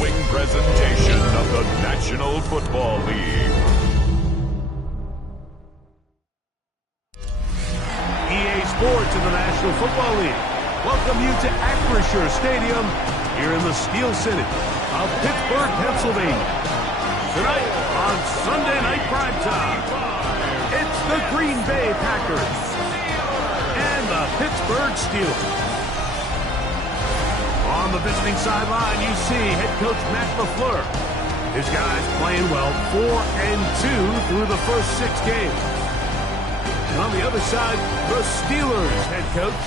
following presentation of the National Football League. EA Sports in the National Football League welcome you to Acrisure Stadium here in the Steel City of Pittsburgh, Pennsylvania. Tonight on Sunday Night Primetime, it's the Green Bay Packers and the Pittsburgh Steelers. On the visiting sideline, you see head coach Matt LaFleur. His guys playing well, 4-2 through the first 6 games. And on the other side, the Steelers head coach.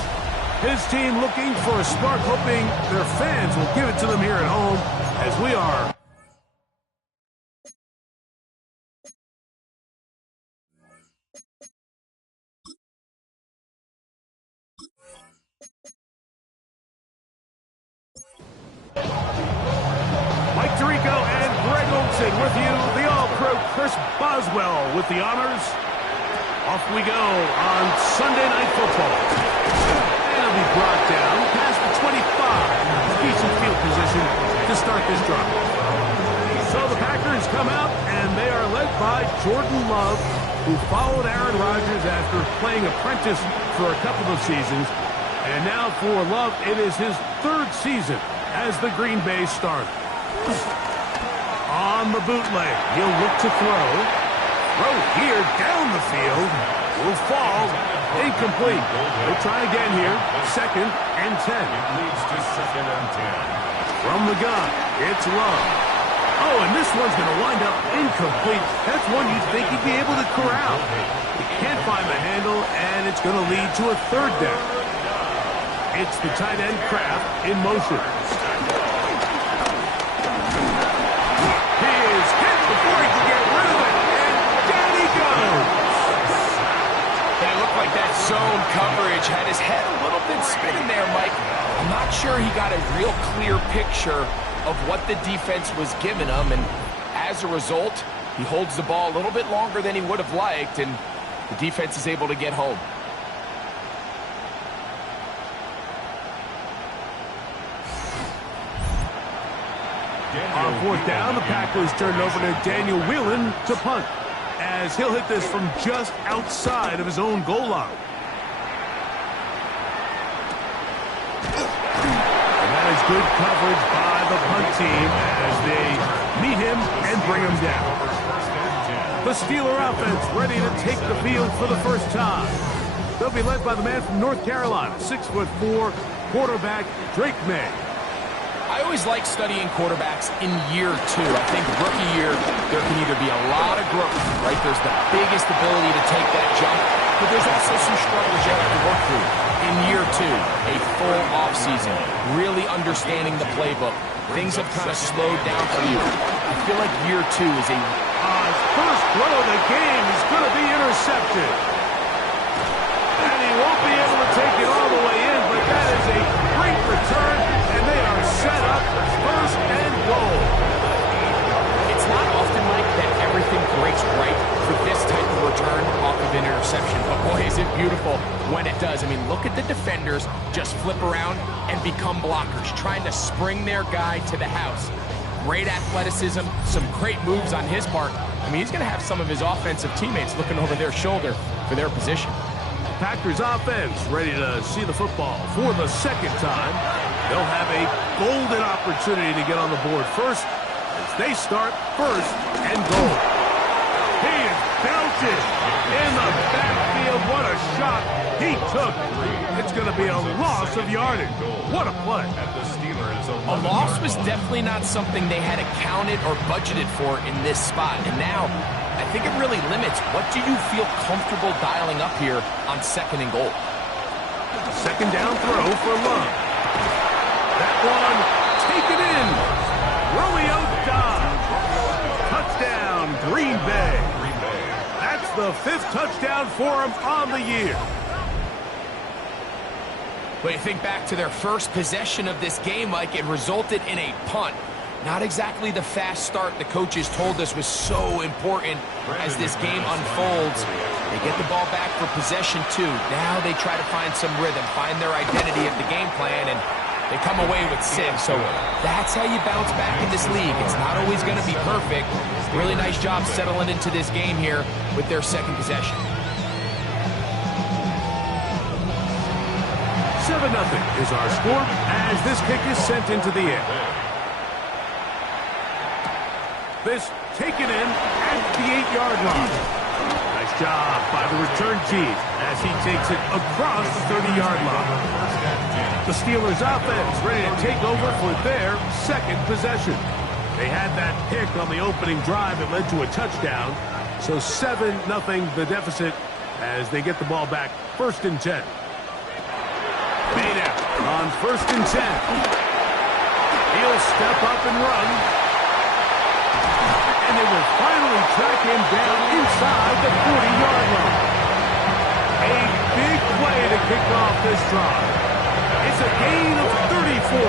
His team looking for a spark, hoping their fans will give it to them here at home, as we are. Mike Tirico and Greg Olsen with you. The All-Pro Chris Boswell with the honors. Off we go on Sunday Night Football. And it'll be brought down past the 25. Decent field position to start this drive. So the Packers come out, and they are led by Jordan Love, who followed Aaron Rodgers after playing apprentice for a couple of seasons. And now for Love, it is his 3rd season as the Green Bay starter. On the bootleg, he'll look to throw. Throw here down the field. Will fall. Incomplete. He'll try again here. 2nd and 10. Leads to 2nd and 10. From the gun, it's Love. Oh, and this one's going to wind up incomplete. That's one you'd think he'd be able to corral. He can't find the handle, and it's going to lead to a 3rd down. It's the tight end Kraft in motion. He is hit before he can get rid of it, and down he goes. And it looked like that zone coverage had his head a little bit spinning there, Mike. I'm not sure he got a real clear picture of what the defense was giving him, and as a result, he holds the ball a little bit longer than he would have liked, and the defense is able to get home. On 4th down, the Packers turn over to Daniel Whelan to punt, as he'll hit this from just outside of his own goal line. And that is good coverage by the punt team as they meet him and bring him down. The Steeler offense ready to take the field for the first time. They'll be led by the man from North Carolina, 6'4", quarterback Drake May. I always like studying quarterbacks in year 2. I think rookie year, there can either be a lot of growth, right? There's the biggest ability to take that jump, but there's also some struggles you have to work through. In year 2, a full offseason, really understanding the playbook. Things have kind of slowed down for you. I feel like year 2 is a... His first throw of the game is going to be intercepted. And he won't be able to take it all the way in, but that is a great return, and they are set up 1st and goal. It's not often, Mike, that everything breaks right for this type of return off of an interception, but boy, is it beautiful when it does. I mean, look at the defenders just flip around and become blockers, trying to spring their guy to the house. Great athleticism, some great moves on his part. I mean, he's going to have some of his offensive teammates looking over their shoulder for their position. Packers offense ready to see the football for the 2nd time. They'll have a golden opportunity to get on the board first as they start 1st and goal. He is belted in the backfield. What a shot he took. It's going to be a loss of yardage. What a play. A loss was definitely not something they had accounted or budgeted for in this spot. And now, I think it really limits what do you feel comfortable dialing up here on 2nd and goal. 2nd down throw for Love. That one taken in. Romeo Doubs. Touchdown, Green Bay. That's the 5th touchdown for him on the year. But you think back to their first possession of this game, Mike, it resulted in a punt. Not exactly the fast start the coaches told us was so important as this game unfolds. They get the ball back for possession 2. Now they try to find some rhythm, find their identity of the game plan, and They come away with 6, so that's how you bounce back in this league. It's not always going to be perfect. Really nice job settling into this game here with their second possession. 7-0 is our score as this kick is sent into the air. This taken in at the 8-yard line. Nice job by the return team as he takes it across the 30-yard line. The Steelers offense ready to take over for their second possession. They had that pick on the opening drive that led to a touchdown. So 7-0 the deficit as they get the ball back. 1st and 10. Maynard on 1st and 10. He'll step up and run. And they will finally track him down inside the 40-yard line. A big play to kick off this drive. It's a gain of 34.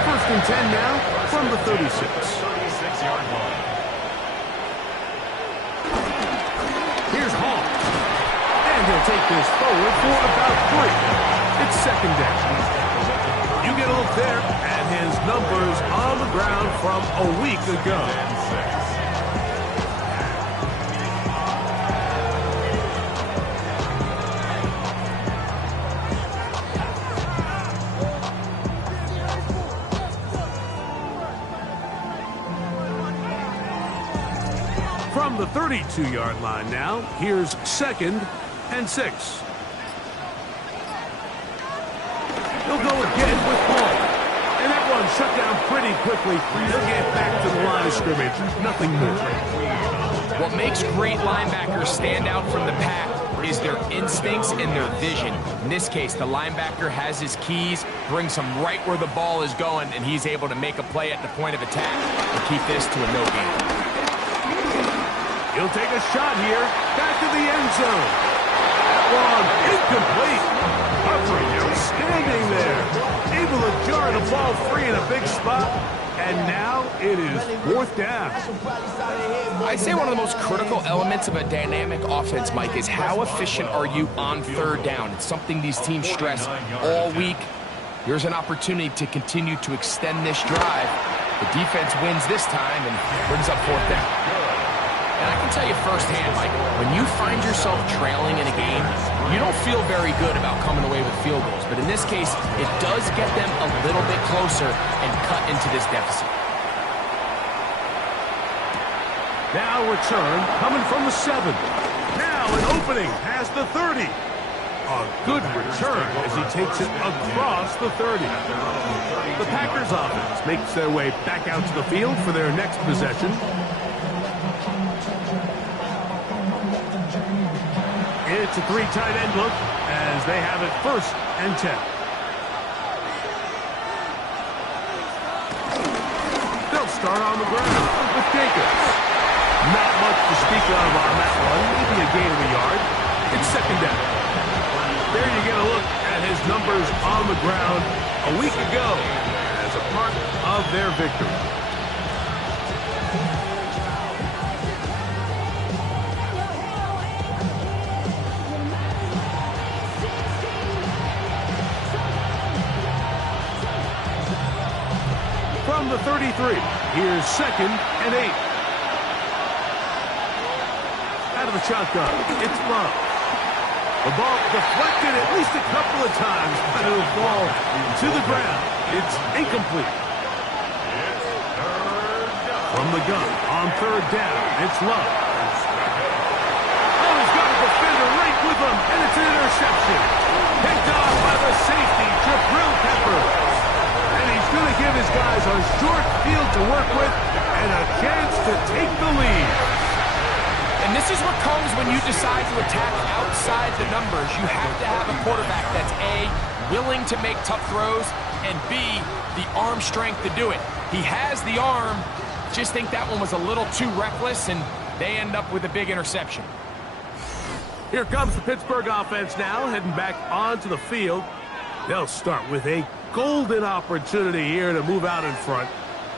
1st and 10 now from the 36. 36-yard line. Here's Hall. And he'll take this forward for about 3. It's 2nd down. You get a look there at his numbers on the ground from a week ago. From the 32-yard line now, here's 2nd and 6. He'll go again with Hall. And that one shut down pretty quickly. He'll get back to the line of scrimmage. Nothing more. What makes great linebackers stand out from the pack is their instincts and their vision. In this case, the linebacker has his keys, brings him right where the ball is going, and he's able to make a play at the point of attack and keep this to a no gain. He'll take a shot here. Back to the end zone. That one incomplete. Humphrey standing there. Able to jar the ball free in a big spot. And now it is 4th down. I'd say one of the most critical elements of a dynamic offense, Mike, is how efficient are you on 3rd down. It's something these teams stress all week. Here's an opportunity to continue to extend this drive. The defense wins this time and brings up 4th down. And I can tell you firsthand, Mike, when you find yourself trailing in a game, you don't feel very good about coming away with field goals. But in this case, it does get them a little bit closer and cut into this deficit. Now return coming from the 7. Now an opening past the 30. A good return as he takes it across the 30. The Packers offense makes their way back out to the field for their next possession. It's a 3 tight end look as they have it 1st and 10. They'll start on the ground with Jacobs. Not much to speak of on that one. Maybe a gain of a yard. It's 2nd down. There you get a look at his numbers on the ground a week ago as a part of their victory. From the 33, here's 2nd and 8. Out of the shotgun, it's Love. The ball deflected at least a couple of times, but it'll fall to the ground. It's incomplete. From the gun, on 3rd down, it's Love. Oh, he's got a defender right with him, and it's an interception. Picked off by the safety, Jabril Peppers. And he's going to give his guys a short field to work with and a chance to take the lead. And this is what comes when you decide to attack outside the numbers. You have to have a quarterback that's A, willing to make tough throws, and B, the arm strength to do it. He has the arm, just think that one was a little too reckless, and they end up with a big interception. Here comes the Pittsburgh offense now, heading back onto the field. They'll start with a golden opportunity here to move out in front.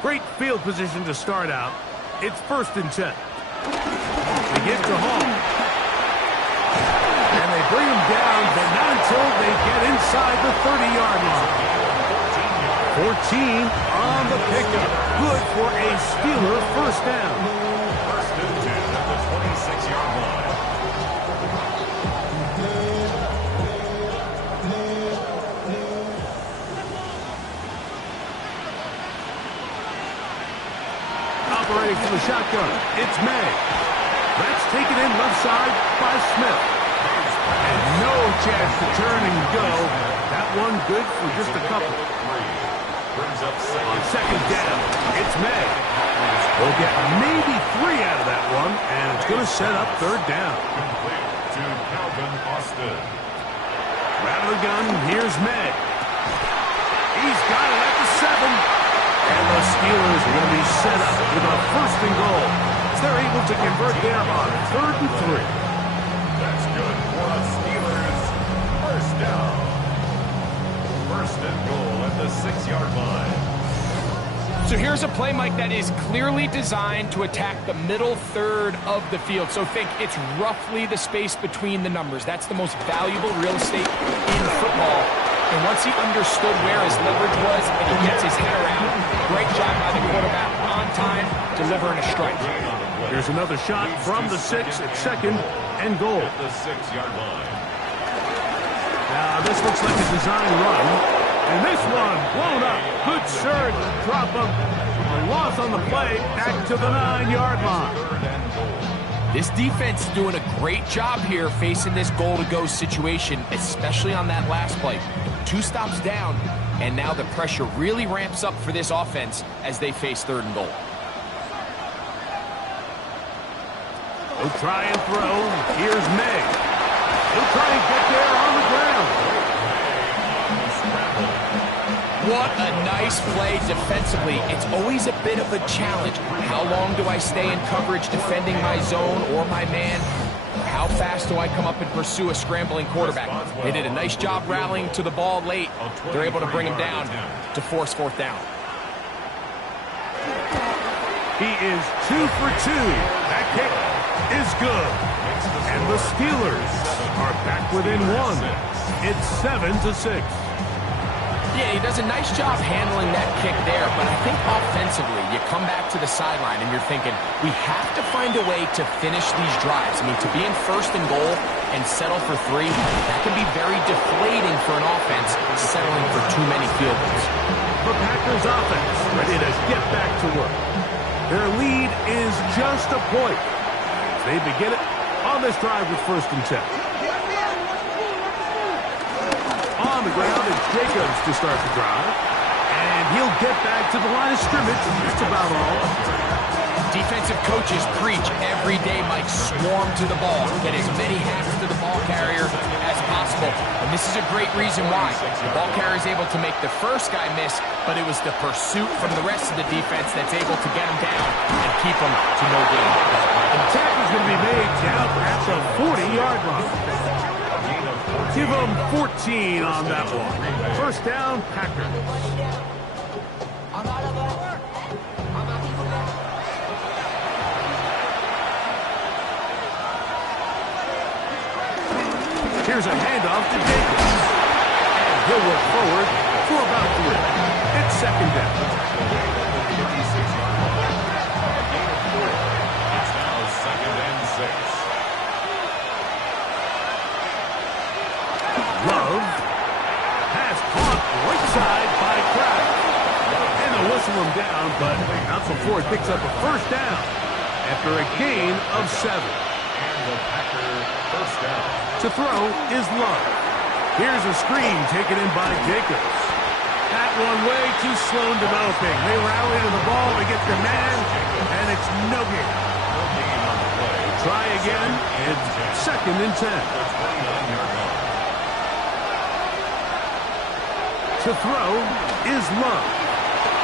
Great field position to start out. It's 1st and 10. They get to Hall. And they bring him down, but not until they get inside the 30-yard line. 14 on the pickup. Good for a Steeler first down. First and 10 at the 26-yard line. Operating from the shotgun, it's May. That's taken in left side by Smith. And no chance to turn and go. That one good for just a couple. On second down, it's May. We'll get maybe 3 out of that one, and it's going to set up third down. To Calvin Austin. Out of the gun, here's May. He's got it at the 7. And the Steelers are going to be set up with a first and goal. They're able to convert there on 3rd and 3. That's good for the Steelers. First down. First and goal at the 6-yard line. So here's a play, Mike, that is clearly designed to attack the middle third of the field. So think it's roughly the space between the numbers. That's the most valuable real estate in football. And once he understood where his leverage was and he gets his head around, great job by the quarterback on time, delivering a strike. Here's another shot from the 6 at second and goal. At the 6-yard line. Now this looks like a design run. And this one blown up. Good surge. Drop him. A loss on the play. Back to the 9-yard line. This defense doing a great job here facing this goal-to-go situation, especially on that last play. 2 stops down, and now the pressure really ramps up for this offense as they face 3rd and goal. He'll try and throw. Here's May. He'll try and get there on the ground. What a nice play defensively. It's always a bit of a challenge. How long do I stay in coverage defending my zone or my man? How fast do I come up and pursue a scrambling quarterback? They did a nice job rallying to the ball late. They're able to bring him down to force 4th down. He is 2 for 2. That kick is good. And the Steelers are back within 1. It's 7-6. Yeah, he does a nice job handling that kick there, but I think offensively, you come back to the sideline and you're thinking, we have to find a way to finish these drives. I mean, to be in 1st and goal and settle for 3, that can be very deflating for an offense settling for too many field goals. The Packers offense ready to get back to work. Their lead is just a point. They begin it on this drive with 1st and 10. On the ground, it's Jacobs to start the drive. And he'll get back to the line of scrimmage. That's about all. Defensive coaches preach every day, Mike, swarm to the ball. Get as many hats to the ball carrier as possible. And this is a great reason why. The ball carrier is able to make the first guy miss, but it was the pursuit from the rest of the defense that's able to get him down and keep him to no gain. The tackle's going to be made down at the 40-yard line. Give them 14 on that one. First down, Packers. Here's a handoff to Jacobs. And he'll work forward for about 3. It's 2nd down. It's now 2nd and 6. Love. Pass caught right side by Kraft. And they'll whistle him down, but not before it picks up a first down after a gain of 7. And the Packer first down. To throw is Love. Here's a screen taken in by Jacobs. That one way too slow in developing. They rally to the ball to get the man, and it's no gain. Try again. It's 2nd and 10. To throw is Love.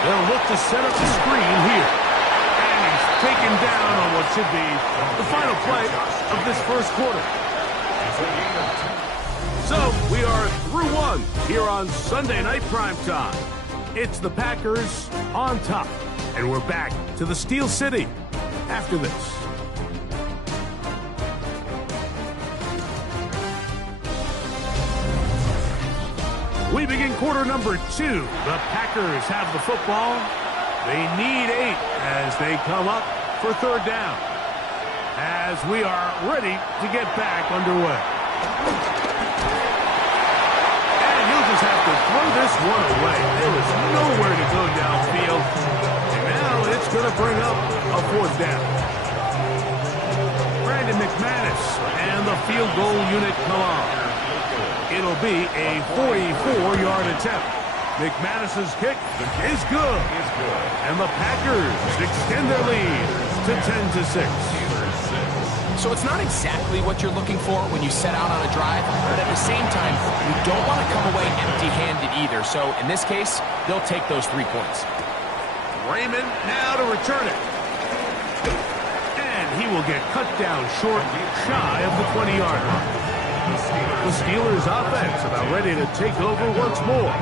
They'll look to set up the screen here. And he's taken down on what should be the final play of this first quarter. So we are through 1 here on Sunday Night Primetime. It's the Packers on top. And we're back to the Steel City after this. We begin quarter number 2. The Packers have the football. They need 8 as they come up for third down. As we are ready to get back underway. And he'll just have to throw this one away. There is nowhere to go downfield. And now it's going to bring up a fourth down. Brandon McManus and the field goal unit come on. It'll be a 44-yard attempt. McManus's kick is good. And the Packers extend their lead to 10-6. So it's not exactly what you're looking for when you set out on a drive, but at the same time, you don't want to come away empty-handed either. So in this case, they'll take those 3 points. Raymond now to return it. And he will get cut down short, shy of the 20-yard line. The Steelers offense about ready to take over once more.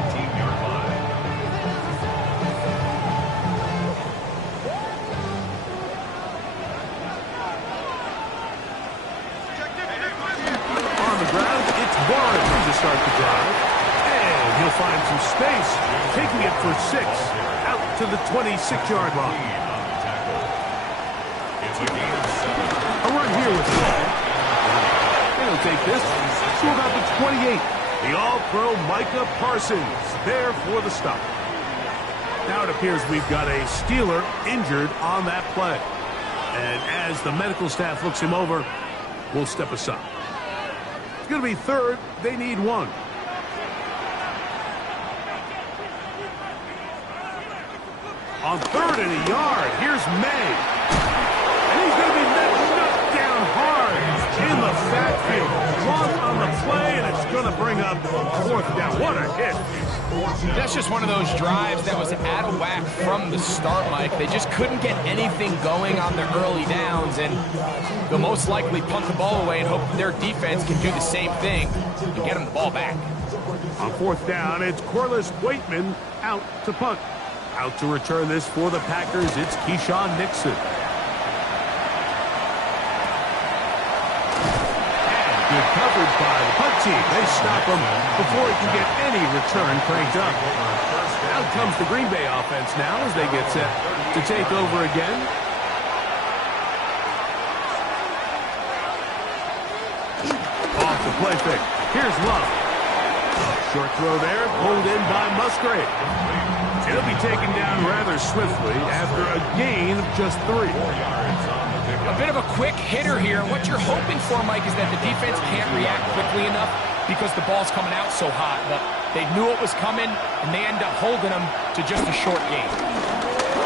Start the drive, and he'll find some space, taking it for 6, out to the 26-yard line. A run here with the ball. And he'll take this to about the 28. The All-Pro Micah Parsons there for the stop. Now it appears we've got a Steeler injured on that play. And as the medical staff looks him over, we'll step aside. It's going to be third. They need 1. On 3rd and a yard, here's May. And he's going to be knocked down hard in the backfield. Long on the play, and it's going to bring up 4th down. What a hit. That's just one of those drives that was out of whack from the start, Mike. They just couldn't get anything going on their early downs, and they'll most likely punt the ball away and hope that their defense can do the same thing and get them the ball back. On 4th down, it's Corliss Waitman out to punt. Out to return this for the Packers, it's Keyshawn Nixon. And good coverage by the punt team. They stop him before he can get any return cranked up. Out comes the Green Bay offense now as they get set to take over again. Off the play fake. Here's Love. Short throw there, pulled in by Musgrave. He'll be taken down rather swiftly after a gain of just 3. A bit of a quick hitter here. What you're hoping for, Mike, is that the defense can't react quickly enough because the ball's coming out so hot. But they knew it was coming, and they end up holding them to just a short gain.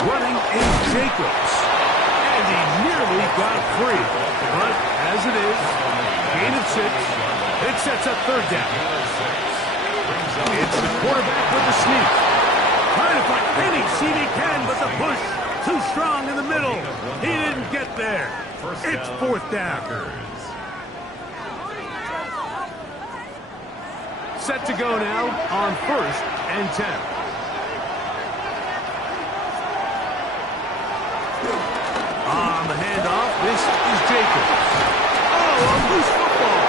Running is Jacobs. And he nearly got free. But as it is, gain of 6. It sets up 3rd down. It's the quarterback with the sneak. Trying to find any seat he can, but the push too strong in the middle. He didn't get there. It's 4th down. Set to go now on 1st and 10. On the handoff, this is Jacobs. Oh, a loose football.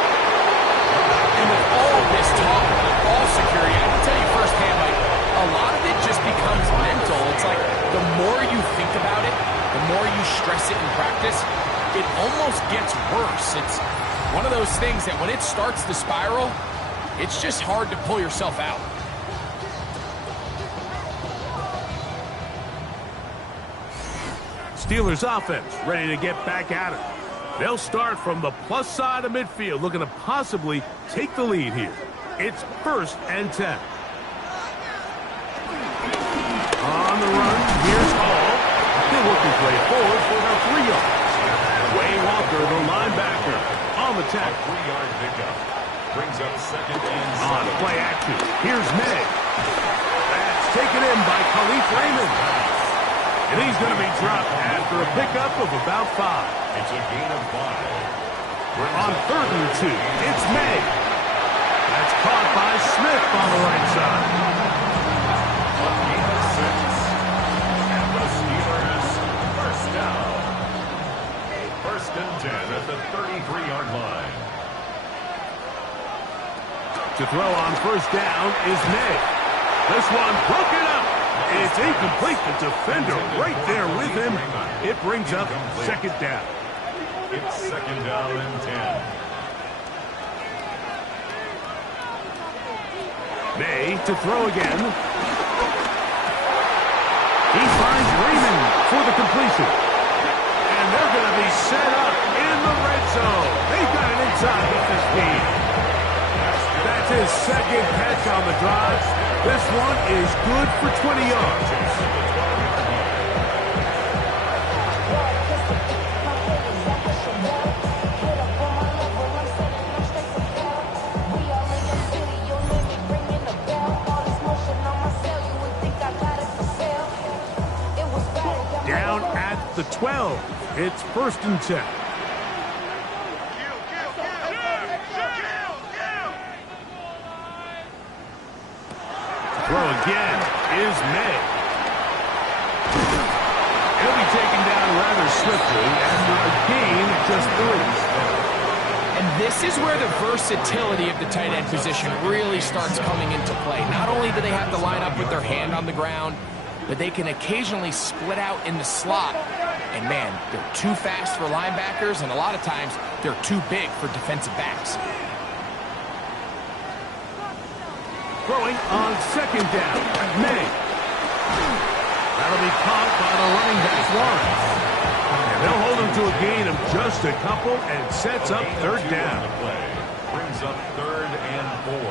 And with all this talk about ball security, I can tell you firsthand, Mike, a lot of it just becomes mental. It's like the more you think about it, the more you stress it in practice, it almost gets worse. It's one of those things that when it starts to spiral, it's just hard to pull yourself out. Steelers offense ready to get back at it. They'll start from the plus side of midfield, looking to possibly take the lead here. It's 1st and 10. On the run, here's Hall. He'll work his way forward for about 3 yards. Wayne Walker, the linebacker, on the tackle. 3-yard pickup. Brings up 2nd and 7. On play action, here's May. That's taken in by Khalif Raymond. And he's going to be dropped after a pickup of about 5. It's a gain of 5. On 3rd and 2, it's May. That's caught by Smith on the right side. On gain of 6. And the Steelers, 1st down. 1st and 10 at the 33-yard line. To To throw on first down is May. This one broken up. It's incomplete. The defender right there with him. It brings up second down. It's second down and 10. May to throw again. He finds Raymond for the completion. And they're going to be set up in the red zone. They've got it inside with this speed. That's his second catch on the drive. This one is good for 20 yards. Down at the 12. It's first and 10. Throw again is May. He'll be taken down rather swiftly after a gain of just 3. And this is where the versatility of the tight end position really starts coming into play. Not only do they have to line up with their hand on the ground, but they can occasionally split out in the slot. And man, they're too fast for linebackers, and a lot of times they're too big for defensive backs. Throwing on second down, May. That'll be caught by the running back, Lawrence. And they'll hold him to a gain of just a couple and sets up third down. Brings up third and 4.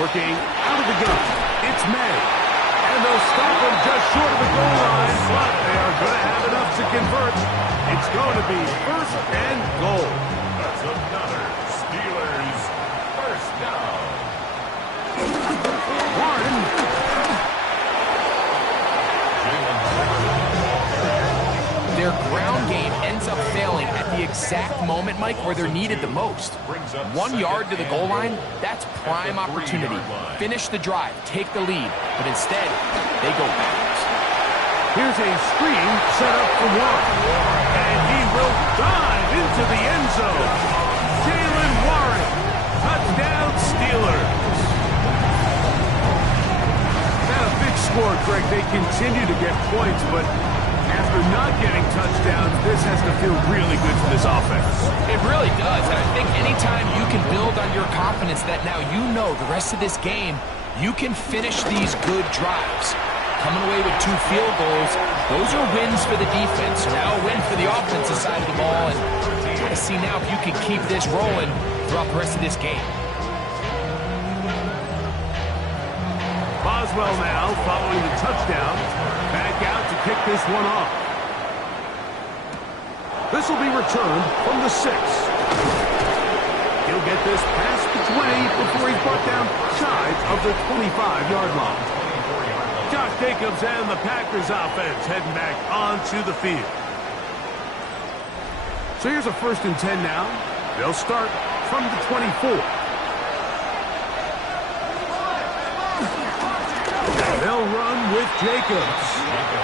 Working out of the gun, it's May. And they'll stop him just short of the goal line, but they are going to have enough to convert. It's going to be first and goal. That's another Steelers first down. Warren. Their ground game ends up failing at the exact moment, Mike, where they're needed the most. 1 yard to the goal line, that's prime opportunity. Finish the drive, take the lead, but instead, they go backwards. Here's a screen set up for Warren. And he will dive into the end zone. Jaylen Warren, touchdown Steelers. Not a big score, Greg. They continue to get points, but after not getting touchdowns, this has to feel really good for this offense. It really does, and I think anytime you can build on your confidence that now you know the rest of this game, you can finish these good drives. Coming away with 2 field goals, those are wins for the defense. So now a win for the offensive side of the ball, and try to see now if you can keep this rolling throughout the rest of this game. Boswell now following the touchdown. Back out to kick this one off. This will be returned from the 6. He'll get this past the 20 before he's brought down shy of the 25-yard line. Josh Jacobs and the Packers offense heading back onto the field. So here's a first and 10 now. They'll start from the 24. They'll run with Jacobs.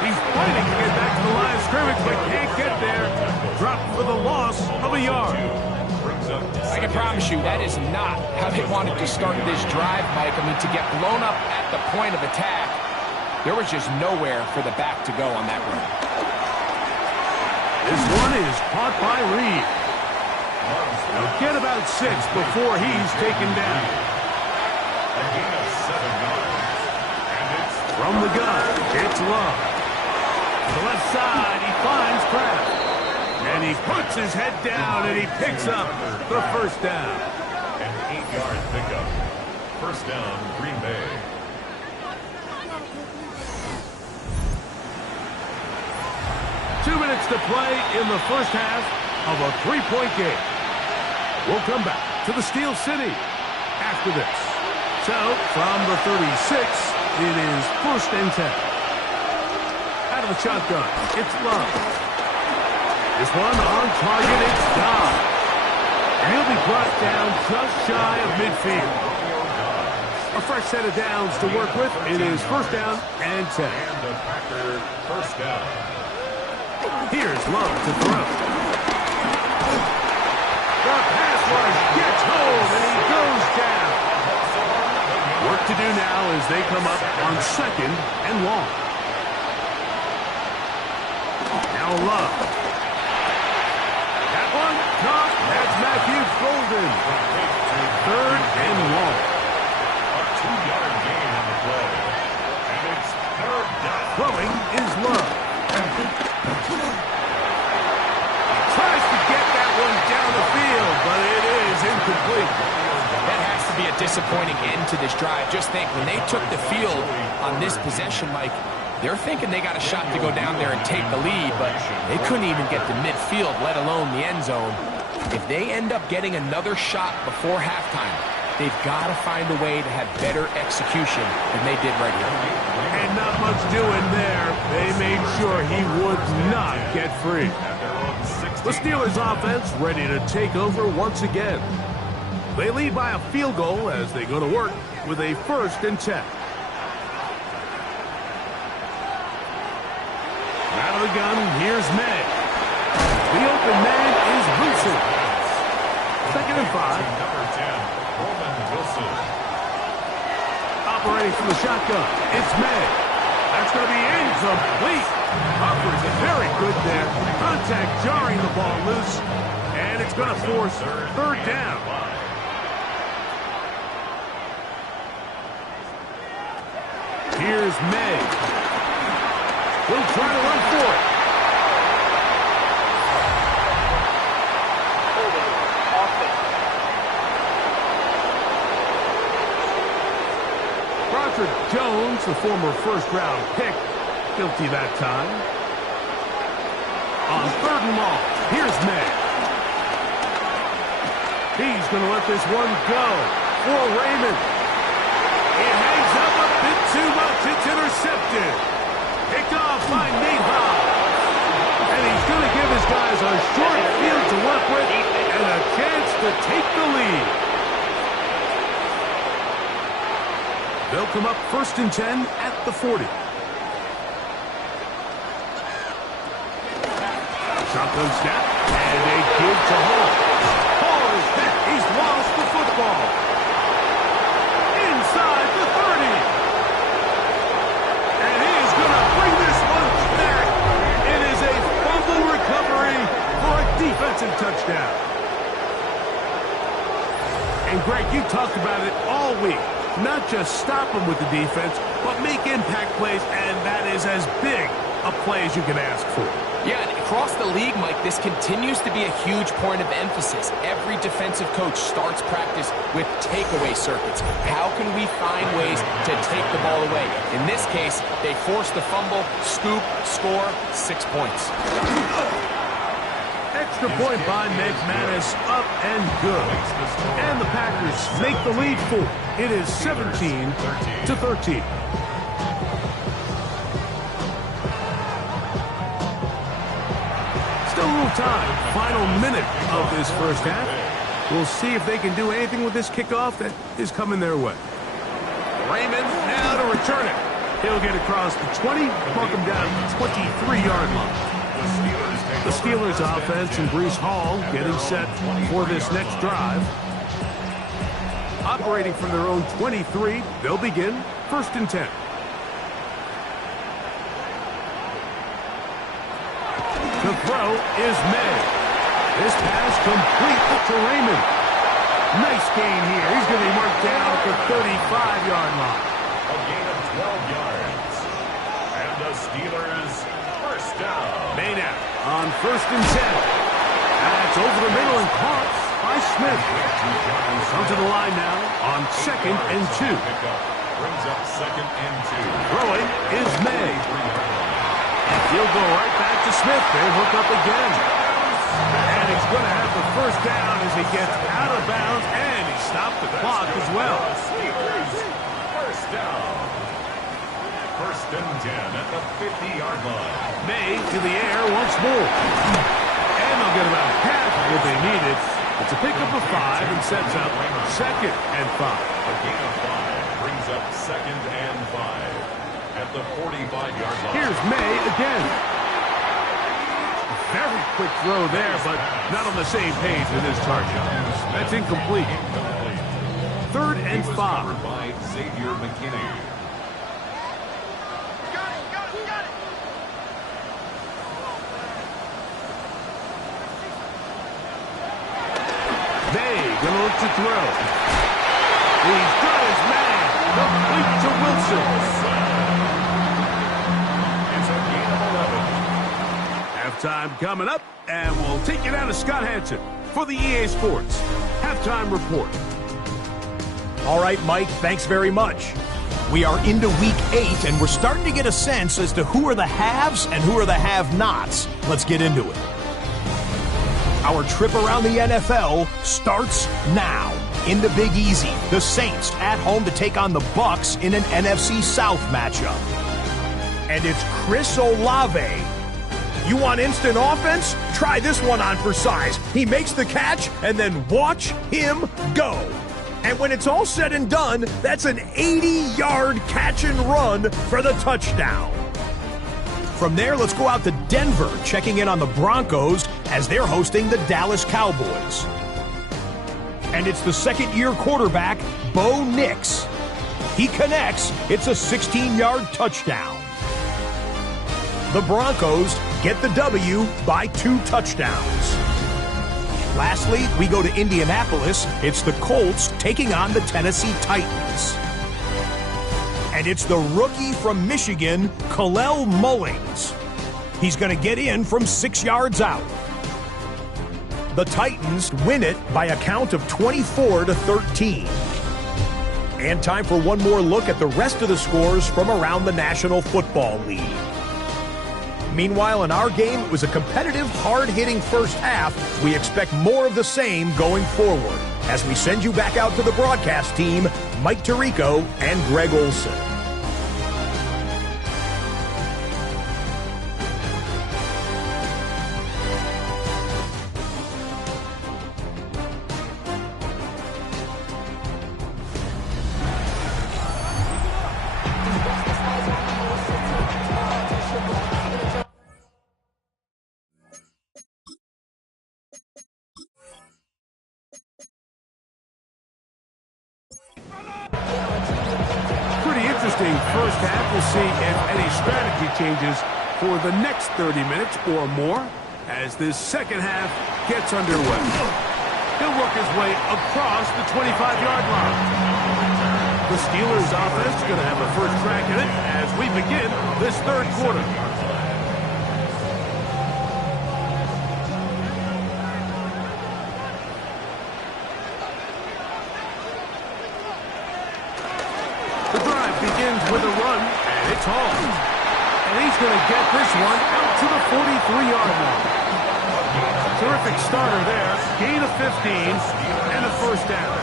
He's fighting to get back to the line of scrimmage, but can't get there. Dropped for the loss of a yard. I can promise you that is not how they wanted to start this drive, Mike. I mean, to get blown up at the point of attack, there was just nowhere for the back to go on that run. This one is caught by Reed. They'll get about 6 before he's taken down. A gain of 7 yards. And it's From the gun, it's Love. To the left side, he finds Kraft. And he puts his head down and he picks up the first down. an 8-yard pickup. First down, Green Bay. Two minutes to play in the first half of a 3-point game. We'll come back to the Steel City after this. So, from the 36, it is first and 10. Out of the shotgun, it's Love. This one on target, it's Dodd. And he'll be brought down just shy of midfield. A fresh set of downs to work with. It is first down and 10. And the Packer first down. Here's Love to throw. rush, gets home, and he goes down. Work to do now as they come up on 2nd and long. Now Love. That one caught. That's Matthew Golden. 3rd and long. A 2-yard gain on the play. And it's 3rd down. Throwing is Love. Tries to get that one down the field, but it is incomplete. That has to be a disappointing end to this drive. Just think, when they took the field on this possession, Mike, they're thinking they got a shot to go down there and take the lead, but they couldn't even get to midfield, let alone the end zone. If they end up getting another shot before halftime, they've got to find a way to have better execution than they did right here. And not much doing there. They made sure he would not get free. The Steelers offense ready to take over once again. They lead by a field goal as they go to work with a 1st and 10. Out of the gun, here's May. The open man is Wilson. 2nd and 5. Number 10, Roman Wilson. Operating from the shotgun, it's May. That's going to be incomplete. Coverage is very good there. Contact jarring the ball loose, and it's going to force 3rd down. Here's May. He'll try to run for it. Broderick Jones, the former 1st-round pick, guilty that time. On 3rd and long, here's May. He's going to let this one go for Raymond. It hangs up a bit too much. It's intercepted. Picked off by Nate Hobbs. And he's going to give his guys a short field to work with and a chance to take the lead. They'll come up 1st and 10 at the 40. Shotgun snap, and a give to Hall. Hall is hit. He's lost the football. Inside the 30. And he is going to bring this one back. It is a fumble recovery for a defensive touchdown. And Greg, you talked about it all week. Not just stop them with the defense, but make impact plays, and that is as big a play as you can ask for. Yeah, and across the league, Mike, this continues to be a huge point of emphasis. Every defensive coach starts practice with takeaway circuits. How can we find ways to take the ball away? In this case, they force the fumble, scoop, score, 6 points. Extra point by McManus, up and good. And the Packers make the lead 4. It is 17-13. Still a little time. Final minute of this 1st half. We'll see if they can do anything with this kickoff that is coming their way. Raymond now to return it. He'll get across the 20, mark him down at the 23-yard line. The Steelers offense and Breece Hall getting set for this next drive. Operating from their own 23, they'll begin 1st and 10. The throw is May. This pass complete to Raymond. Nice gain here. He's going to be marked down at the 35-yard line. A gain of 12 yards. And the Steelers 1st down. May now on 1st and 10. That's over the middle and caught by Smith. Come to the line now on 2nd and 2. Brings up 2nd and 2. Throwing is May. And he'll go right back to Smith. They hook up again. And he's going to have the 1st down as he gets out of bounds, and he stopped the clock as well. Steelers 1st down. 1st and 10 at the 50-yard line. May to the air once more. And they'll get about half of what they needed. It's a pickup of 5 and sets up 2nd and 5. A gain of 5 brings up 2nd and 5 at the 45-yard line. Here's May again. Very quick throw there, but not on the same page with his target. That's incomplete. 3rd and 5. By Xavier McKinney. They gonna look to throw. He's got his man. Complete to Wilson. It's a gain of 11. Halftime coming up, and we'll take you down to Scott Hanson for the EA Sports Halftime Report. All right, Mike, thanks very much. We are into week 8, and we're starting to get a sense as to who are the haves and who are the have-nots. Let's get into it. Our trip around the NFL starts now. In the Big Easy, the Saints at home to take on the Bucs in an NFC South matchup. And it's Chris Olave. You want instant offense? Try this one on for size. He makes the catch, and then watch him go. And when it's all said and done, that's an 80-yard catch and run for the touchdown. From there, let's go out to Denver, checking in on the Broncos as they're hosting the Dallas Cowboys. And it's the second-year quarterback, Bo Nix. He connects. It's a 16-yard touchdown. The Broncos get the W by 2 touchdowns. Lastly, we go to Indianapolis. It's the Colts taking on the Tennessee Titans. And it's the rookie from Michigan, Kalel Mullings. He's going to get in from 6 yards out. The Titans win it by a count of 24-13. And time for one more look at the rest of the scores from around the National Football League. Meanwhile, in our game, it was a competitive, hard-hitting first half. We expect more of the same going forward as we send you back out to the broadcast team, Mike Tirico and Greg Olson. First half, we'll see if any strategy changes for the next 30 minutes or more as this second half gets underway. He'll work his way across the 25-yard line. The Steelers offense is going to have a first crack at it as we begin this third quarter. Begins with a run, and it's Hall. And he's going to get this one out to the 43-yard line. Terrific starter there. Gain of 15 and a first down.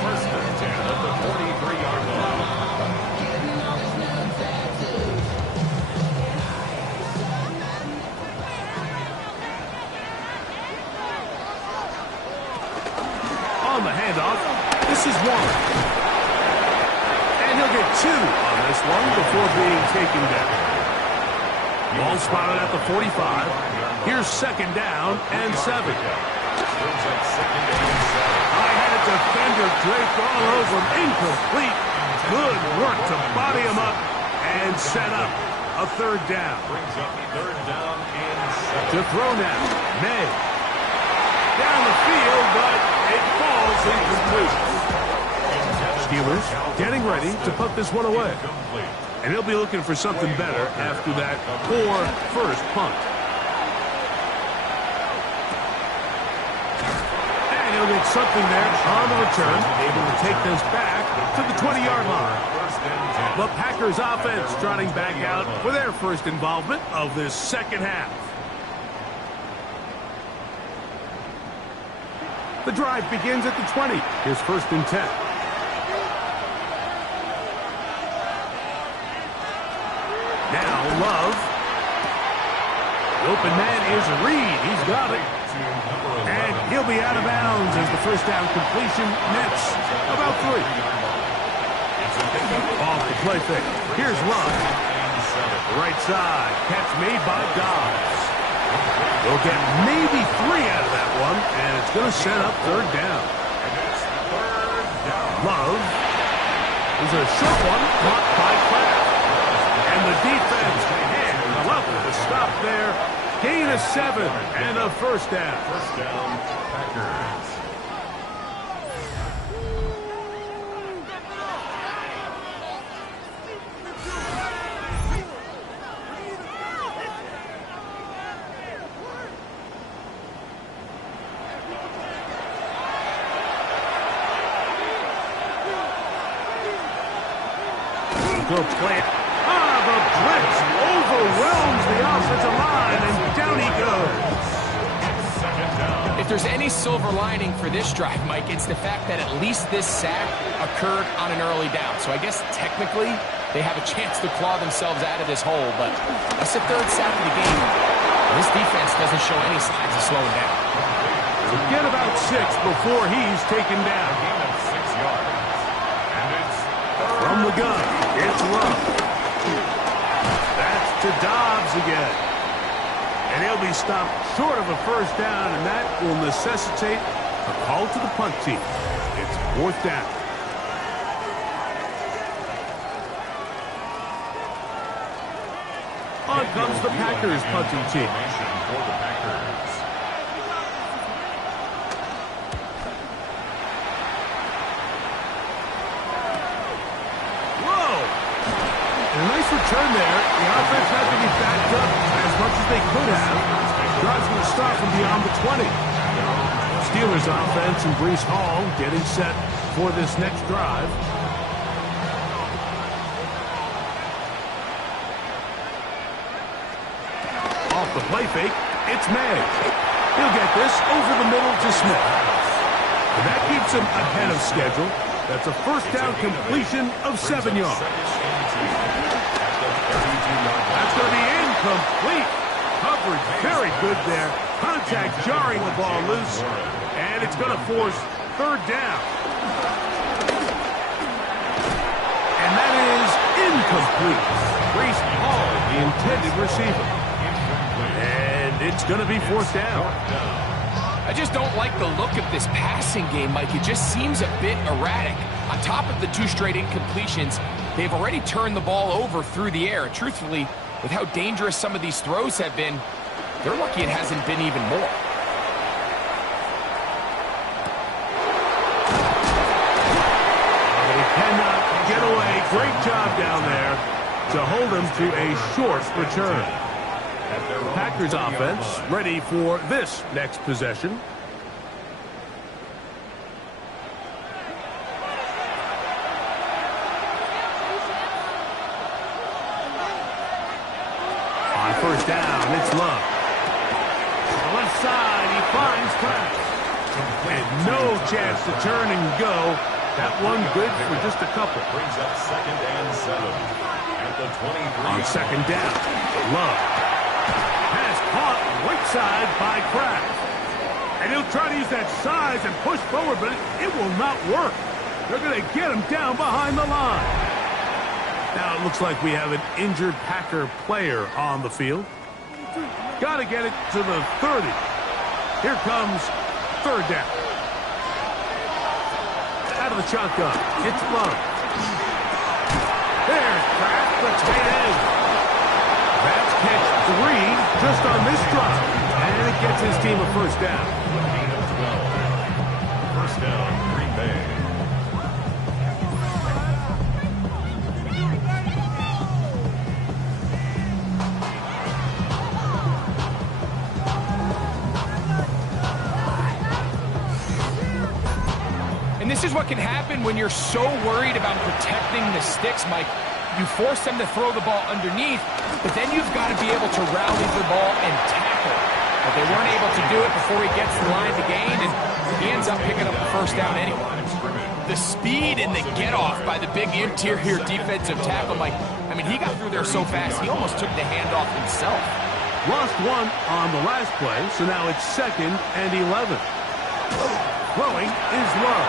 First and 10 at the 43-yard line. On the handoff, this is Warren. He'll get 2 on this one before being taken down. Ball spotted at the 45. Here's second down and 7. I had a defender draped all over him. Incomplete. Good work to body him up and set up a third down. Brings up third down and 7. To throw now. May. Down the field, but it falls incomplete. Steelers getting ready to put this one away. And he'll be looking for something better after that poor first punt. And he'll get something there on the return, able to take this back to the 20-yard line. The Packers offense trotting back out for their first involvement of this second half. The drive begins at the 20. Here's first and 10. Now Love. The open man is Reed. He's got it. And he'll be out of bounds as the first down completion nets about 3. Off the play fake. Here's Love. Right side, catch made by Dobbs. They'll get maybe 3 out of that one, and it's going to set up third down. And it's third down. Love. There's a short one, caught by Kraft. And the defense can level the stop there. Gain of 7 and a first down. First down, Packers. Go play it. The blitz overwhelms the offensive line, and down he goes. Second down. If there's any silver lining for this drive, Mike, it's the fact that at least this sack occurred on an early down. So I guess technically they have a chance to claw themselves out of this hole, but that's the third sack of the game. This defense doesn't show any signs of slowing down. Get about 6 before he's taken down. Gain of 6 yards. And it's From the gun, it's Love. That's to Dobbs again. And he'll be stopped short of a first down, and that will necessitate a call to the punt team. It's fourth down. On comes the Packers punting team. formation for the Packers. Whoa! And a nice return there. The offense had to be backed up as much as they could have. Drive's going to start from beyond the 20. Steelers offense and Breece Hall getting set for this next drive. Off the play fake, it's May. He'll get this over the middle to Smith. And that keeps him ahead of schedule. That's a first down completion of 7 yards. That's going to be incomplete. Coverage very good there. Contact jarring the ball loose. And it's going to force third down. And that is incomplete. Breece Hall, the intended receiver. And it's going to be fourth down. I just don't like the look of this passing game, Mike. It just seems a bit erratic. On top of the 2 straight incompletions, they've already turned the ball over through the air. Truthfully, with how dangerous some of these throws have been, they're lucky it hasn't been even more. They cannot get away. Great job down there to hold him to a short return. Packers offense ready for this next possession. On first down, it's Love. On the left side, he finds Kraft. And no chance to turn and go. That one good for just a couple. Brings up 2nd and 7 at the 23. On second down, Love. Pass caught right side by Kraft. And he'll try to use that size and push forward, but it will not work. They're going to get him down behind the line. Now it looks like we have an injured Packer player on the field. Got to get it to the 30. Here comes third down. Out of the shotgun. It's Love. There's Kraft, the tight end. That's catch 3 just on this drive. And it gets his team a first down. Gain of 12. First down, Green Bay. And this is what can happen when you're so worried about protecting the sticks, Mike. You force them to throw the ball underneath, but then you've got to be able to rally the ball and tackle. But they weren't able to do it before he gets the line to gain, and he ends up picking up the first down anyway. The speed and the get-off by the big interior defensive tackle, Mike. I mean, he got through there so fast, he almost took the handoff himself. Lost one on the last play, so now it's 2nd and 11. Throwing is Love.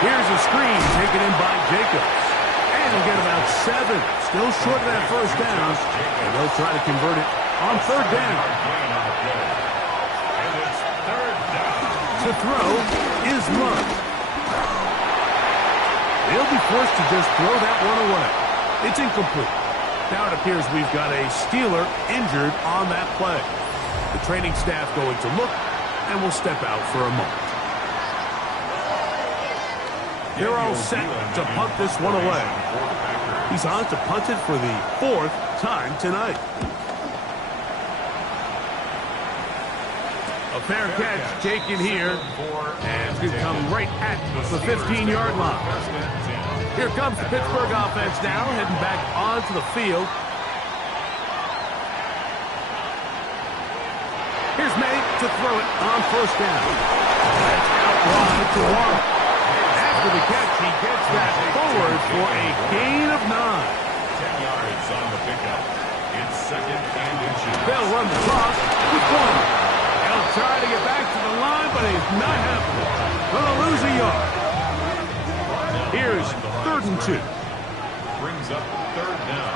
Here's a screen taken in by Jacobs. And he'll get about 7. Still short of that first down. And they'll try to convert it on third down. And it's third down. To throw is Love. They'll be forced to just throw that one away. It's incomplete. Now it appears we've got a Steeler injured on that play. The training staff going to look and will step out for a moment. They're all set to punt this one away. He's on to punt it for the 4th time tonight. A fair catch taken here, and it's going to come right at the 15-yard line. Here comes the Pittsburgh offense now, heading back onto the field. Here's May to throw it on first down. That's out wide to Warren. After the catch, he gets that forward for a gain of 9. 10 yards on the pickup. It's second and inches. They'll run the clock with 1. They'll try to get back to the line, but it's not happening. They'll lose a yard. Here's 3rd and 2. Brings up third down.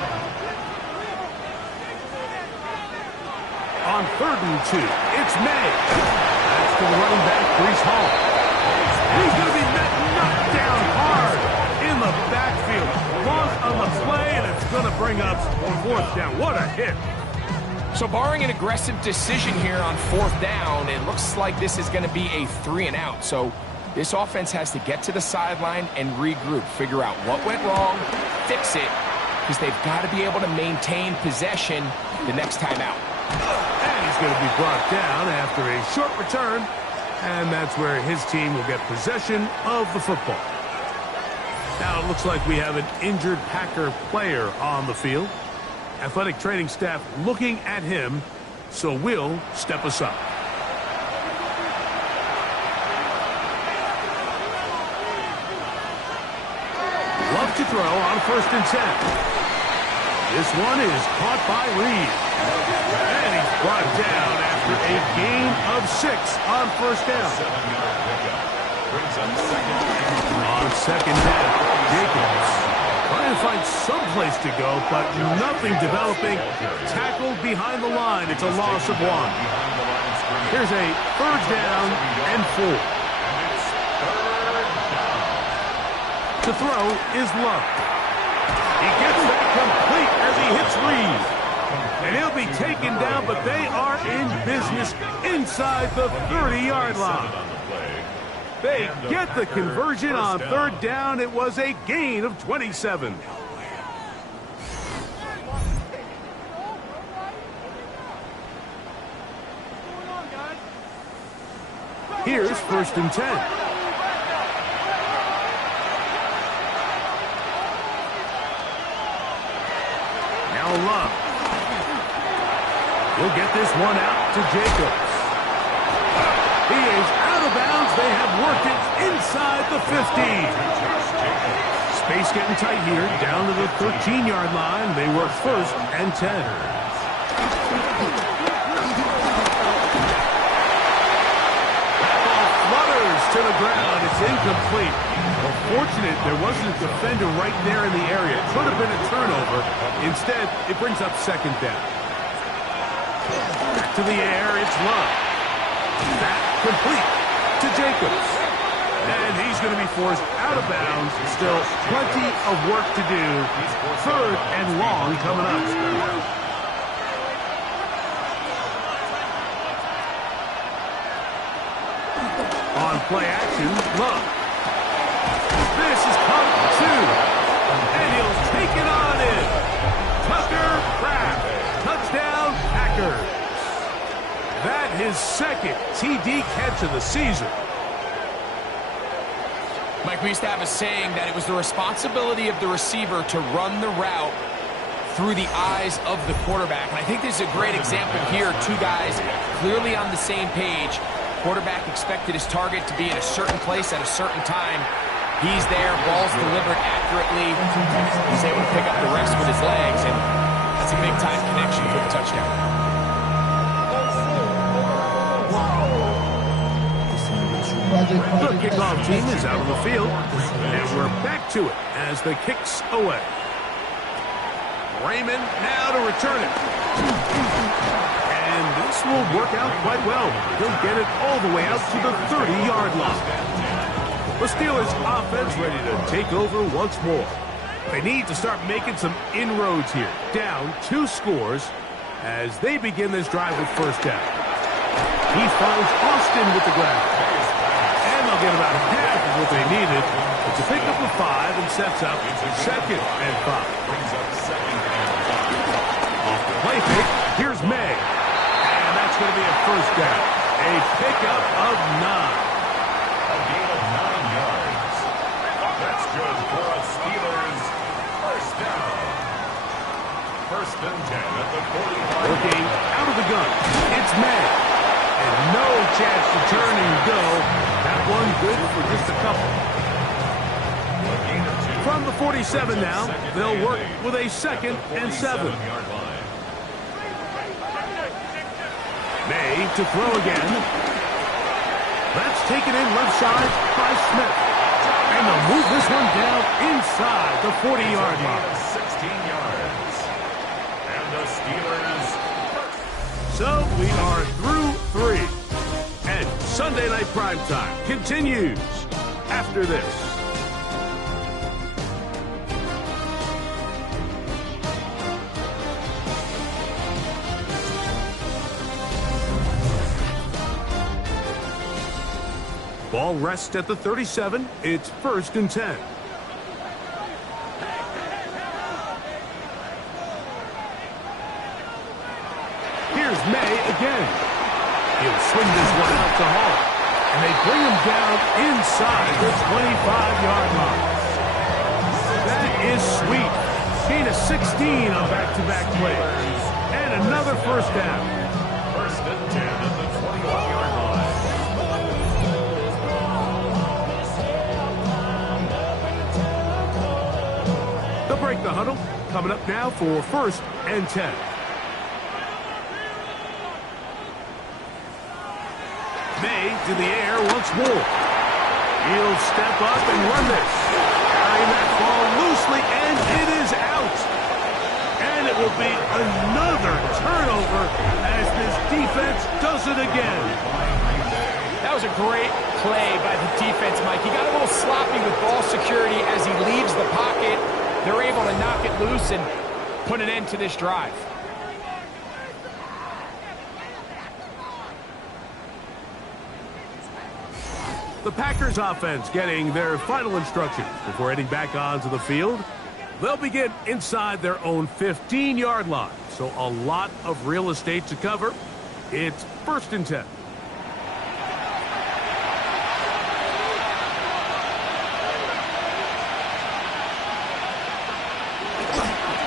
On 3rd and 2, it's May. That's to the running back, Breece Hall. He's going to be knocked down hard in the backfield. Long on the play, and it's going to bring up 4th down. What a hit. So barring an aggressive decision here on 4th down, it looks like this is going to be a 3 and out. So this offense has to get to the sideline and regroup, figure out what went wrong, fix it, because they've got to be able to maintain possession the next time out. And he's going to be brought down after a short return, and that's where his team will get possession of the football. Now it looks like we have an injured Packer player on the field. Athletic training staff looking at him, so we'll step aside. Love to throw on 1st and 10. This one is caught by Reed. And he's brought down after a gain of 6 on 1st down. 7-yard pickup. Brings up second and 3. On 2nd down, Jacobs trying to find some place to go, but nothing developing. Tackled behind the line. It's a loss of 1. Here's a 3rd down and 4. To throw is Love. He gets that complete as he hits Reed. And he'll be taken down, but they are in business inside the 30-yard line. They get the conversion on 3rd down. It was a gain of 27. Here's 1st and 10. Now Love. He'll get this one out to Jacobs. He is out of bounds. They have worked it inside the 15. Space getting tight here, down to the 13-yard line. They work 1st and 10. That ball flutters to the ground. It's incomplete. Well, fortunate there wasn't a defender right there in the area. It could have been a turnover. Instead, it brings up 2nd down. Back to the air, it's Love. That complete to Jacobs. And he's going to be forced out of bounds. Still plenty of work to do. 3rd and long coming up. On play action, Love. This is caught at 2. And he'll take it on in. Tucker Kraft. Touchdown, Packers. That his 2nd TD catch of the season. Mike, we used to have a saying that it was the responsibility of the receiver to run the route through the eyes of the quarterback. And I think this is a great example here. 2 guys clearly on the same page. Quarterback expected his target to be in a certain place at a certain time. He's there, ball's delivered accurately. He's able to pick up the rest with his legs, and that's a big-time connection for the touchdown. The kickoff team is out on the field, and we're back to it as the kick's away. Raymond now to return it. And this will work out quite well. He'll get it all the way out to the 30-yard line. The Steelers offense ready to take over once more. They need to start making some inroads here. Down 2 scores as they begin this drive with first down. He finds Austin with the grab. And they'll get about half of what they needed. It's a pickup of 5 and sets up second and 5. Off the play fake, here's May. And that's going to be a first down. A pickup of 9. A gain of 9 yards. That's good for a Steelers first down. First and 10 at the 45. Working out of the gun. It's May. And no chance to turn and go. That one good for just a couple. A gain of 2. From the 47 now, they'll work with a second and 7. Yard line. May to throw again. That's taken in left side by Smith. And they'll move this one down inside the 40-yard line. 16 yards. And the Steelers. So we are through 3. And Sunday Night Primetime continues after this. Ball rests at the 37. It's first and 10. Here's May again. He'll swing this one out to Hall. And they bring him down inside the 25-yard line. That is sweet. Gain of 16 on back-to-back plays. And another first down. First and 10 at the 21-yard line. They'll break the huddle. Coming up now for first and 10. May to the air once more. He'll step up and run this. Carrying that ball loosely, and it is out. And it will be another turnover as this defense does it again. That was a great play by the defense, Mike. He got a little sloppy with ball security as he leaves the pocket. They're able to knock it loose and put an end to this drive. The Packers offense getting their final instructions before heading back onto the field. They'll begin inside their own 15-yard line. So a lot of real estate to cover. It's first and 10.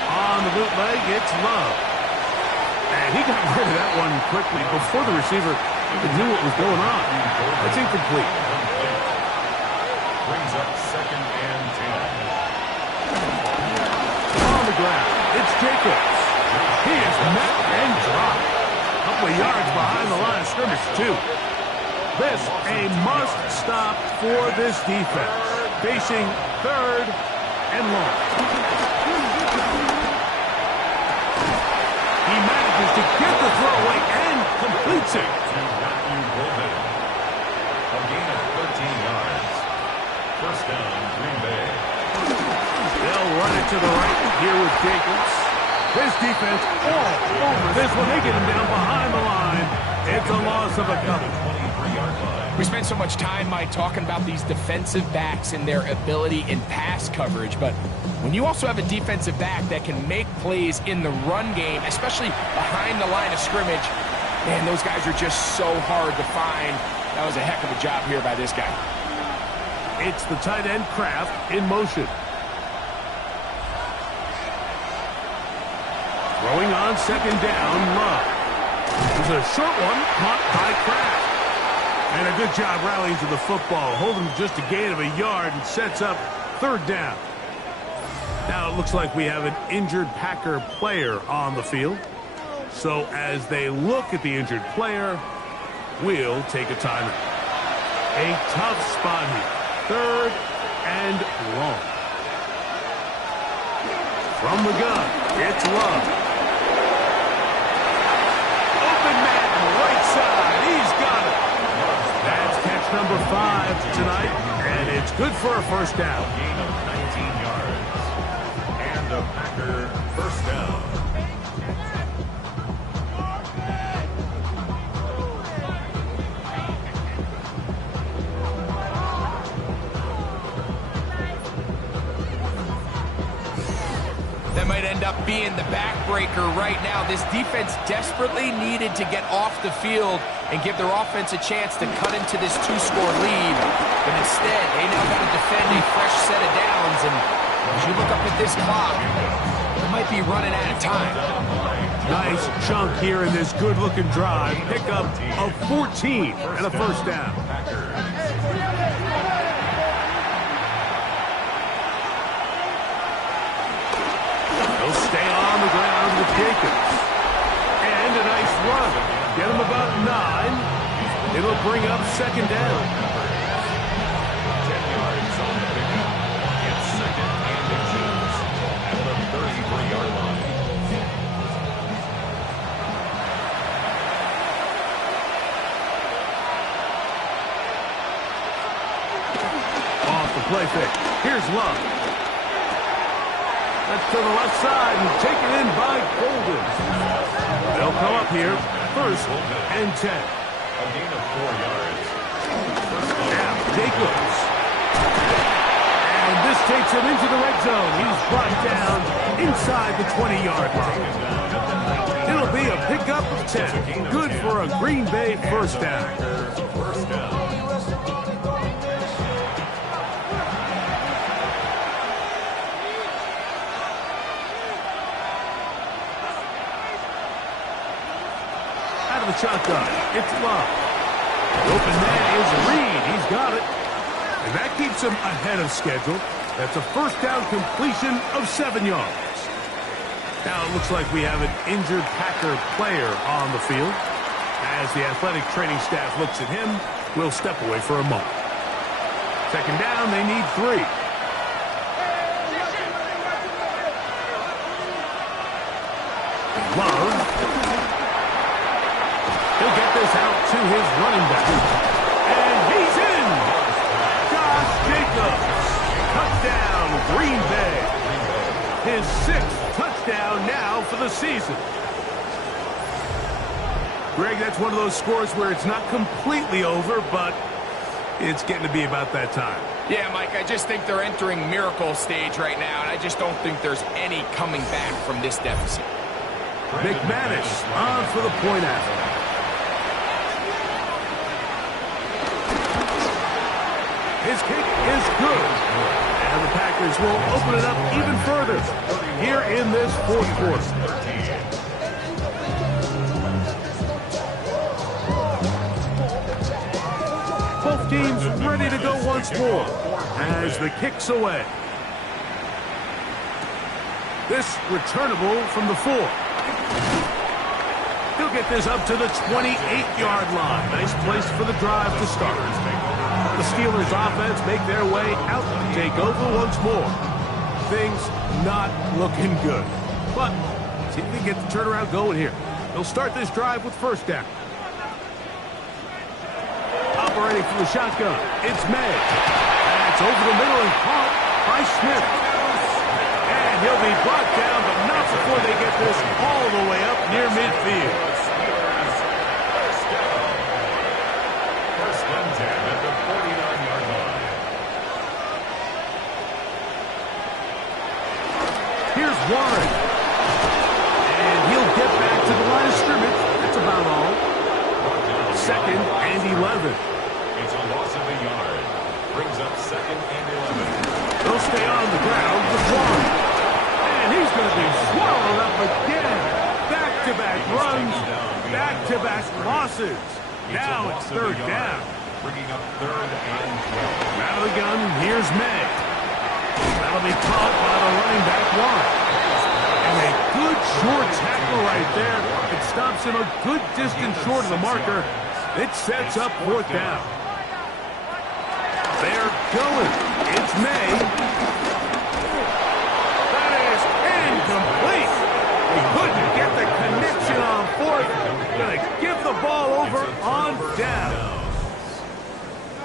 On the bootleg, it's Love. And he got rid of that one quickly before the receiver even knew what was going on. It's incomplete. Brings up second and 10. On the ground, it's Jacobs. He is met and dropped. A couple of yards behind the line of scrimmage, too. This a must stop for this defense. Facing third and long. He manages to get the throw away and completes it. To Matthew Golden. A gain of 13 yards. First down, Green Bay. They'll run it to the right here with Jacobs. This defense all over this one. They get him down behind the line. It's a loss of a couple. 23-yard line. We spent so much time, Mike, talking about these defensive backs and their ability in pass coverage, but when you also have a defensive back that can make plays in the run game, especially behind the line of scrimmage, man, those guys are just so hard to find. That was a heck of a job here by this guy. It's the tight end Kraft in motion. Throwing on second down, Love. It's a short one caught by Kraft. And a good job rallying to the football, holding just a gain of a yard and sets up third down. Now it looks like we have an injured Packer player on the field. So as they look at the injured player, we'll take a timeout. A tough spot here. Third and long. From the gun, it's Love. Open man, right side. He's got it. That's catch number 5 tonight, and it's good for a first down. Gain of 19 yards. And a Packer first down. That might end up being the backbreaker right now. This defense desperately needed to get off the field and give their offense a chance to cut into this 2-score lead. But instead, they now got to defend a fresh set of downs. And as you look up at this clock, they might be running out of time. Nice chunk here in this good-looking drive. Pickup of 14 and a first down. He'll stay on the ground with Jacobs. And a nice run. Get him about 9. It'll bring up second down. 10 yards on the pickup. It's second and inches at the 33-yard line. Off the play fake. Here's Love. That's to the left side and taken in by Golden. They'll come up here. First and 10. A gain of 4 yards. Now, Jacobs. And this takes him into the red zone. He's brought down inside the 20-yard line. It'll be a pickup of 10. Good for a Green Bay first down. First down. Out of the shotgun, it's Love. The open man is Reed. He's got it. And that keeps him ahead of schedule. That's a first down completion of 7 yards. Now it looks like we have an injured Packer player on the field. As the athletic training staff looks at him, we'll step away for a moment. Second down, they need 3. Love. He'll get this out to his running back. And he's in! Josh Jacobs. Touchdown, Green Bay. His 6th touchdown now for the season. Greg, that's one of those scores where it's not completely over, but it's getting to be about that time. Yeah, Mike, I just think they're entering miracle stage right now, and I just don't think there's any coming back from this deficit. McManus on for the point after. His kick is good. And the Packers will open it up even further here in this fourth quarter. Both teams ready to go once more as the kick's away. This returnable from the 4. He'll get this up to the 28-yard line. Nice place for the drive to start. The Steelers offense make their way out to take over once more. Things not looking good. But see if we can get the turnaround going here. They'll start this drive with first down. Operating from the shotgun, it's May. That's over the middle and caught by Smith. And he'll be brought down, but not before they get this all the way up near midfield. First and 10 at the 49-yard line. Here's Warren. And he'll get back to the line of scrimmage. That's about all. Second and 11. It's a loss of a yard. Brings up second and 11. They'll stay on the ground with Warren. And he's going to be swallowed up again. Back-to-back runs, back-to-back losses. Now it's third down. Bringing up third and 12. Out of the gun, here's May. That'll be caught by the running back Warren. And a good short tackle right there. It stops him a good distance short of the marker. It sets up fourth down. They're going. It's May. That is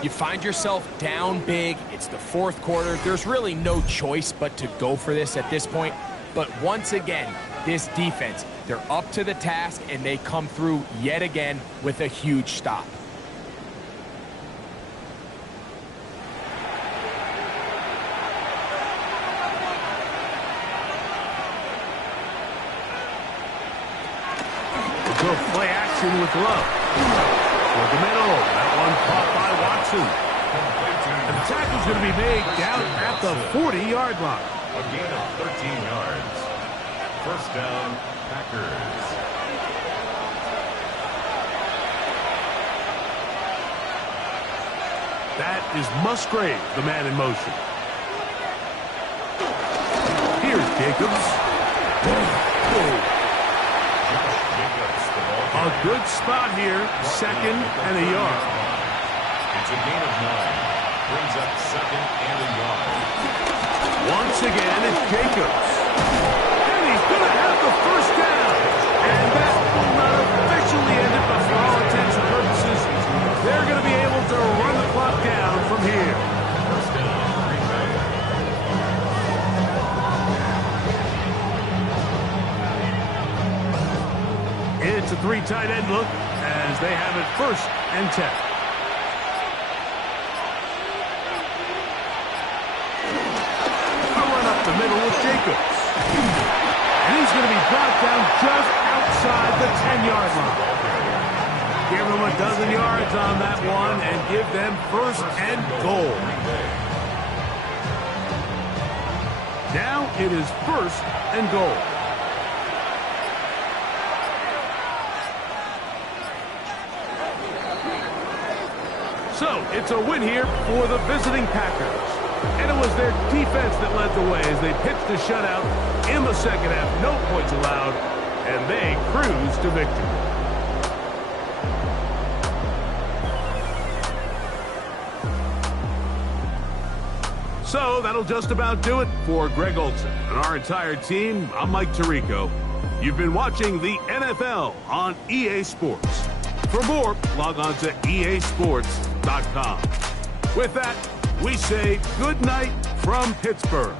You find yourself down big. It's the fourth quarter. There's really no choice but to go for this at this point. But once again, this defense, they're up to the task, and they come through yet again with a huge stop. Go play action with Love. For the middle. That one caught by Watson. And the tackle's going to be made down at the 40-yard line. A gain of 13 yards. First down, Packers. That is Musgrave, the man in motion. Here's Jacobs. A good spot here. Second and a yard. It's a gain of 9. Brings up second and a yard. Once again, it's Jacobs. And he's going to have the first down. And that will not officially end it, but for all intents and purposes, they're going to be able to run the clock down from here. First down, Green Bay. It's a 3 tight end look as they have it first and 10. A run up the middle with Jacobs. And he's going to be brought down just outside the 10-yard line. Give them a dozen yards on that one and give them first and goal. Now it is first and goal. So, it's a win here for the visiting Packers. And it was their defense that led the way as they pitched a shutout in the second half. No points allowed, and they cruised to victory. So, that'll just about do it for Greg Olsen and our entire team. I'm Mike Tirico. You've been watching the NFL on EA Sports. For more, log on to easports.com. With that, we say good night from Pittsburgh.